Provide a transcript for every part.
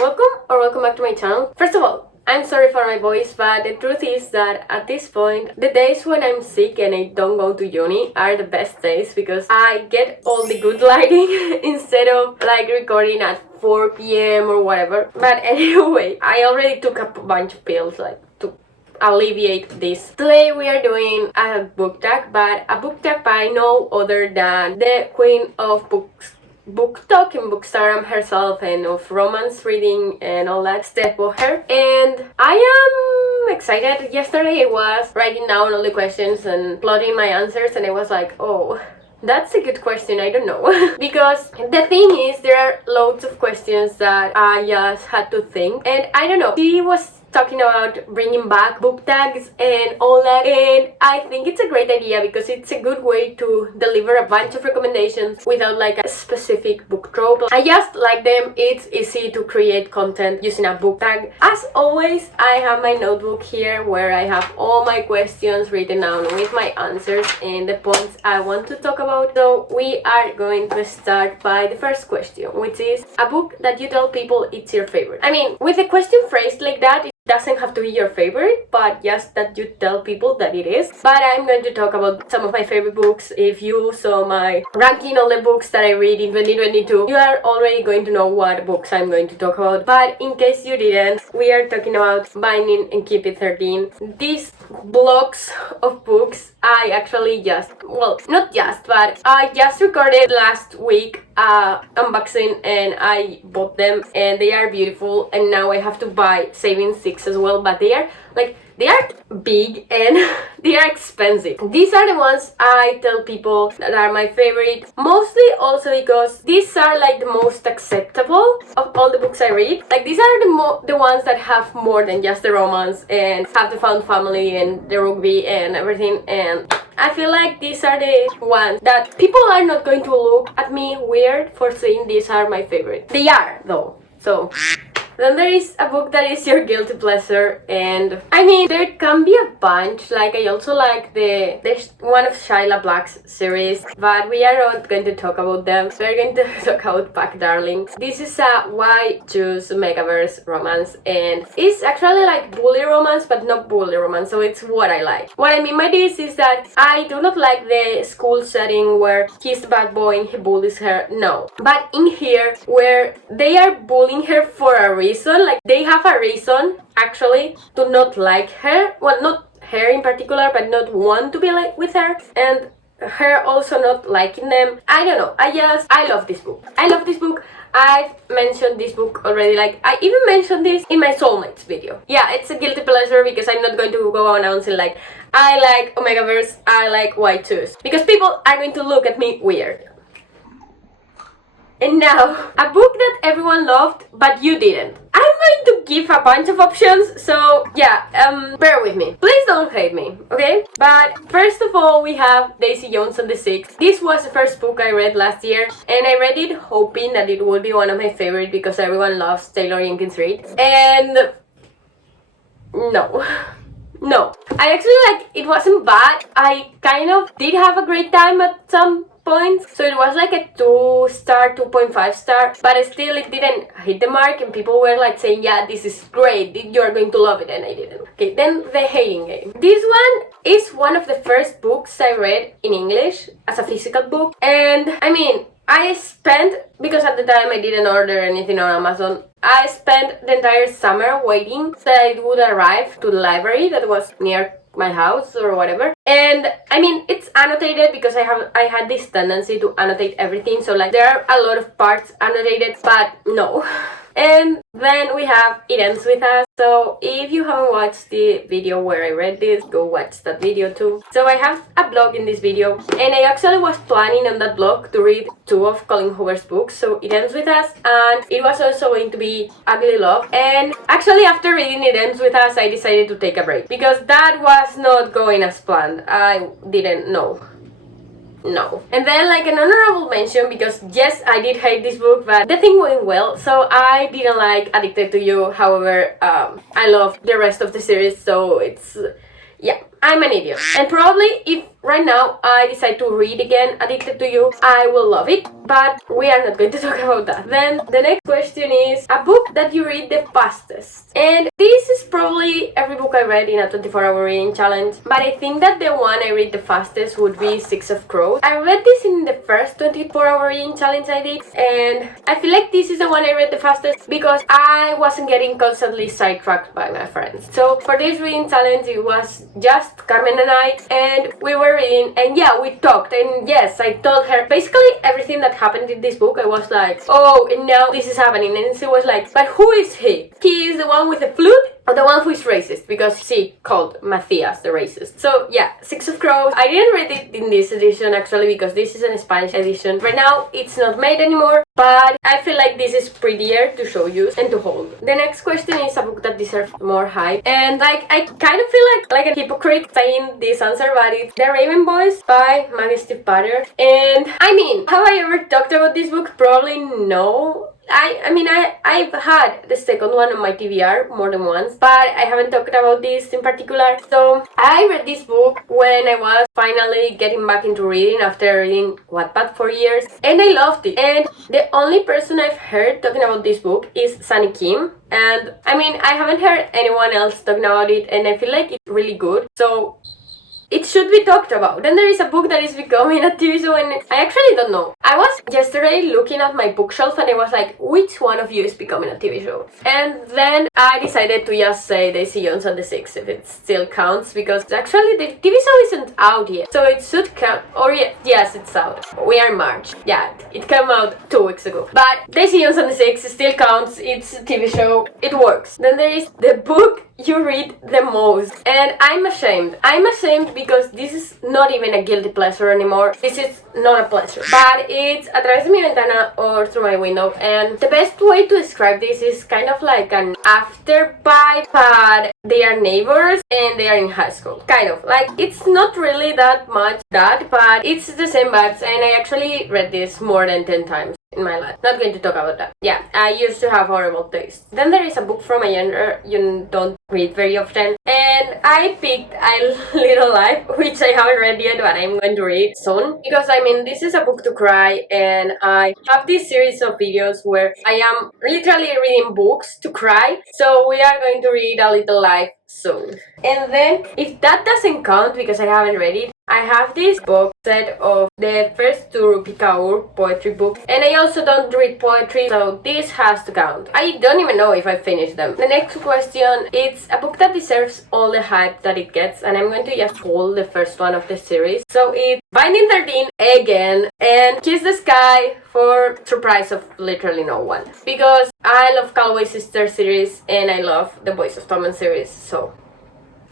welcome back to my channel. First of all, I'm sorry for my voice, but the truth is that at this point, the days when I'm sick and I don't go to uni are the best days because I get all the good lighting instead of like recording at 4 p.m. or whatever. But anyway, I already took a bunch of pills like to alleviate this. Today we are doing a book tag, but a book tag by no other than the queen of book talk in Bookstagram herself and of romance reading and all that, STEPH BOHRER. And I am excited. Yesterday I was writing down all the questions and plotting my answers and I was like, oh, that's a good question, I don't know. Because the thing is, there are loads of questions that I just had to think, and I don't know, she was talking about bringing back book tags and all that, and I think it's a great idea because it's a good way to deliver a bunch of recommendations without like a specific book trope. I just like them. It's easy to create content using a book tag. As always, I have my notebook here where I have all my questions written down with my answers and the points I want to talk about. So we are going to start by the first question, which is a book that you tell people it's your favorite. I mean, with a question phrased like that, doesn't have to be your favorite, but just that you tell people that it is. But I'm going to talk about some of my favorite books. If you saw my ranking all the books that I read in 2022, you are already going to know what books I'm going to talk about. But in case you didn't, we are talking about Binding and Keep It 13. These blocks of books I actually I just recorded last week unboxing and I bought them and they are beautiful, and now I have to buy Saving 6 as well, but they are big and they are expensive. These are the ones I tell people that are my favorite, mostly also because these are like the most acceptable of all the books I read. Like these are the ones that have more than just the romance and have the found family and the rugby and everything, and I feel like these are the ones that people are not going to look at me weird for saying these are my favorite. They are though. So then there is a book that is your guilty pleasure, and I mean there can be a bunch. Like I also like there's one of Shia LaBeouf's series, but we are not going to talk about them. We're going to talk about Pack Darlings. This is a Why Choose Megaverse romance, and it's actually like bully romance, but not bully romance, so it's what I like. What I mean by this is that I do not like the school setting where he's the bad boy and he bullies her, no. But in here, where they are bullying her for a reason, like they have a reason actually to not like her, well, not her in particular, but not want to be like with her, and her also not liking them. I don't know, I love this book. I've mentioned this book already, like I even mentioned this in my soulmates video. Yeah, it's a guilty pleasure because I'm not going to go announcing like I like Omegaverse, I like Why Choose, because people are going to look at me weird. And now, a book that everyone loved, but you didn't. I'm going to give a bunch of options, so yeah, bear with me. Please don't hate me, okay? But first of all, we have Daisy Jones and the Six. This was the first book I read last year, and I read it hoping that it would be one of my favorites because everyone loves Taylor Jenkins Reid. And no. I actually it wasn't bad. I kind of did have a great time at some points, so it was like a 2-star, 2.5-star, but still it didn't hit the mark, and people were like saying, yeah, this is great, you're going to love it, and I didn't. Okay, then The Hating Game. This one is one of the first books I read in English as a physical book, and I mean, I spent, because at the time I didn't order anything on Amazon, I spent the entire summer waiting that it would arrive to the library that was near my house or whatever. And I mean, it's annotated because I had this tendency to annotate everything, so like there are a lot of parts annotated, but no. And then we have It Ends With Us. So if you haven't watched the video where I read this, go watch that video too. So I have a blog in this video, and I actually was planning on that blog to read 2 of Colin Hoover's books, so It Ends With Us, and it was also going to be Ugly Love. And actually after reading It Ends With Us, I decided to take a break because that was not going as planned. I didn't know. No. And then like an honorable mention, because yes, I did hate this book, but the thing went well, so I didn't like Addicted to You. However, I love the rest of the series, so it's yeah. I'm an idiot. And probably if right now I decide to read again Addicted to You, I will love it, but we are not going to talk about that. Then the next question is a book that you read the fastest. And this is probably every book I read in a 24-hour reading challenge, but I think that the one I read the fastest would be Six of Crows. I read this in the first 24-hour reading challenge I did, and I feel like this is the one I read the fastest because I wasn't getting constantly sidetracked by my friends. So for this reading challenge, it was just Carmen and I, and we were reading, and yeah, we talked, and yes, I told her basically everything that happened in this book. I was like, oh, and now this is happening, and she was like, but who is he? He is the one with the flute? Or the one who is racist, because she called Matthias the racist. So yeah, Six of Crows. I didn't read it in this edition actually because this is a Spanish edition. Right now it's not made anymore, but I feel like this is prettier to show you and to hold. The next question is a book that deserves more hype, and like I kind of feel like a hypocrite saying this answer, but it's The Raven Boys by Steph Bohrer. And I mean, have I ever talked about this book? Probably no. I've had the second one on my TBR more than once, but I haven't talked about this in particular. So I read this book when I was finally getting back into reading after reading Wattpad for years, and I loved it. And the only person I've heard talking about this book is Sunny Kim, and I haven't heard anyone else talking about it, and I feel like it's really good. So it should be talked about. Then there is a book that is becoming a TV show, and I actually don't know. I was yesterday looking at my bookshelf and I was like, which one of you is becoming a TV show? And then I decided to just say Daisy Jones and the Six, if it still counts, because actually the TV show isn't out yet. So it should count, or yes, it's out. We are in March. Yeah, it came out 2 weeks ago. But Daisy Jones and the Six still counts, it's a TV show, it works. Then there is the book you read the most, and I'm ashamed because this is not even a guilty pleasure anymore. This is not a pleasure, but it's A Través de mi ventana or Through my window, and the best way to describe this is kind of like an after vibe, but they are neighbors and they are in high school, kind of like, it's not really that much that, but it's the same vibes, and I actually read this more than 10 times in my life. Not going to talk about that. Yeah, I used to have horrible taste. Then there is a book from a genre you don't read very often, and I picked A Little Life, which I haven't read yet, but I'm going to read soon, because this is a book to cry, and I have this series of videos where I am literally reading books to cry, so we are going to read A Little Life soon. And then, if that doesn't count because I haven't read it, I have this box set of the first 2 Rupi Kaur poetry books, and I also don't read poetry, so this has to count. I don't even know if I finished them. The next question, it's a book that deserves all the hype that it gets, and I'm going to just hold the first one of the series. So it's Binding 13 again, and Kiss the Sky for surprise of literally no one, because I love Calloway Sisters series and I love the Boys of Tommen series, so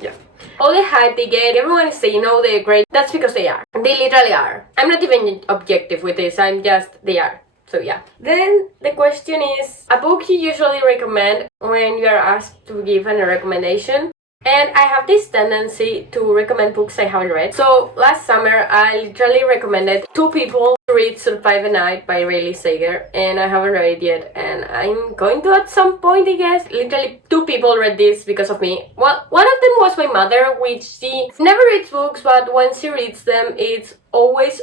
yeah. All the hype they get, everyone is saying, oh, they're great. That's because they are. They literally are. I'm not even objective with this, they are. So yeah. Then the question is, a book you usually recommend when you are asked to give a recommendation. And I have this tendency to recommend books I haven't read. So last summer I literally recommended 2 people to read Survive a Night by Rayleigh Sager, and I haven't read it yet, and I'm going to at some point, I guess. Literally 2 people read this because of me. Well, one of them was my mother, which she never reads books, but when she reads them, it's always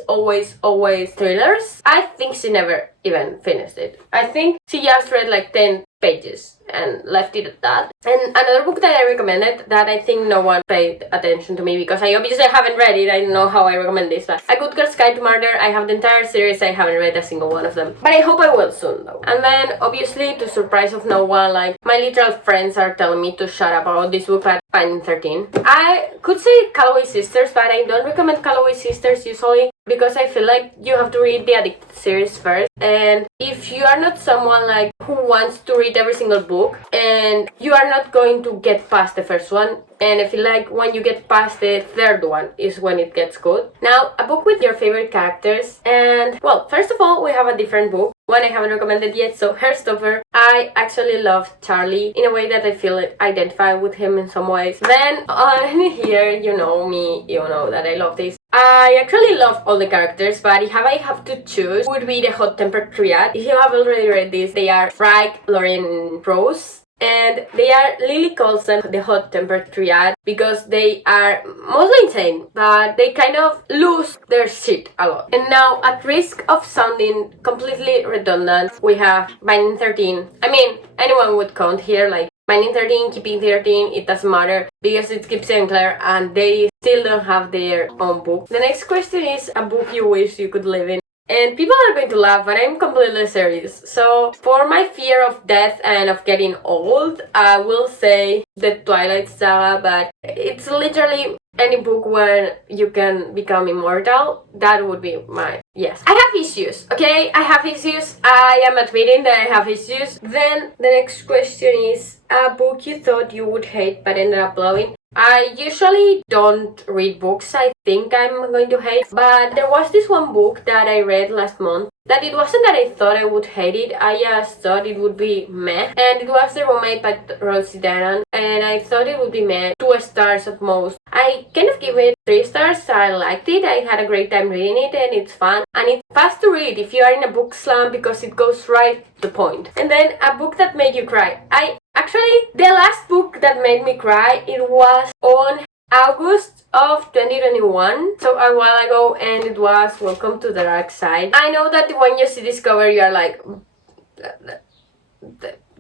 thrillers. I think she never even finished it. I think she just read like 10 pages and left it at that. And another book that I recommended that I think no one paid attention to me because I obviously haven't read it, I don't know how I recommend this, but A Good Girl's Guide to Murder. I have the entire series, I haven't read a single one of them, but I hope I will soon though. And then obviously, to surprise of no one, like my literal friends are telling me to shut up about this book, but Binding 13. I could say Calloway Sisters, but I don't recommend Calloway Sisters usually because I feel like you have to read the Addicted series first, and if you are not someone like who wants to read every single book, and you are not going to get past the first one, and I feel like when you get past the third one is when it gets good. Now, a book with your favorite characters, and well, first of all, we have a different book, one I haven't recommended yet, so Hairstopper. I actually love Charlie in a way that I feel like identify with him in some ways. Then on here, you know me, you know that I love this. I actually love all the characters, but if I have to choose, would be the Hot Tempered Triad. If you have already read this, they are Frank, Lauren, Rose. and they are Lily calls them the hot tempered triad because they are mostly insane, but they kind of lose their shit a lot. And now, at risk of sounding completely redundant, we have Binding 13. I mean, anyone would count here, like Binding 13, Keeping 13, it doesn't matter because it's Gibbs and Claire and they still don't have their own book. The next question is a book you wish you could live in. And people are going to laugh, but I'm completely serious. So, for my fear of death and of getting old, I will say the Twilight Saga, but it's literally any book where you can become immortal. That would be my yes. I have issues, okay? I have issues. I am admitting that I have issues. Then the next question is a book you thought you would hate but ended up loving. I usually don't read books I think I'm going to hate, but there was this one book that I read last month that it wasn't that I thought I would hate it, I just thought it would be meh, and it was The Roommate by Rosie Danan, and I thought it would be meh, 2 stars at most. I kind of give it 3 stars. I liked it, I had a great time reading it, and it's fun, and it's fast to read if you are in a book slump because it goes right to the point. And then a book that made you cry. Actually, the last book that made me cry, it was on August of 2021, so a while ago, and it was Welcome to the Dark Side. I know that when you see this cover, you are like,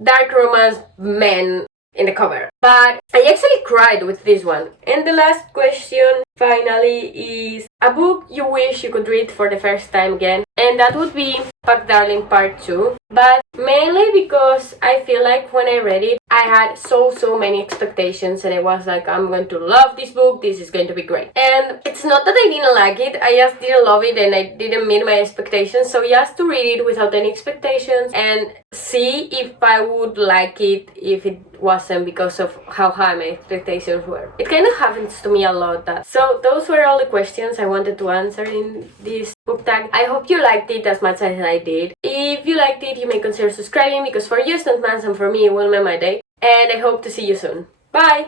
dark romance men in the cover. But I actually cried with this one. And the last question, finally, is a book you wish you could read for the first time again. And that would be Pack Darling Part 2. But mainly because I feel like when I read it, I had so many expectations and I was like, I'm going to love this book, this is going to be great. And it's not that I didn't like it, I just didn't love it and I didn't meet my expectations. So just to read it without any expectations and see if I would like it if it wasn't because of how high my expectations were. It kind of happens to me a lot. So those were all the questions I wanted to answer in this book tag. I hope you liked it as much as I did. If you liked it, you may consider subscribing because for you, stuntmans, and for me, it will make my day. And I hope to see you soon. Bye!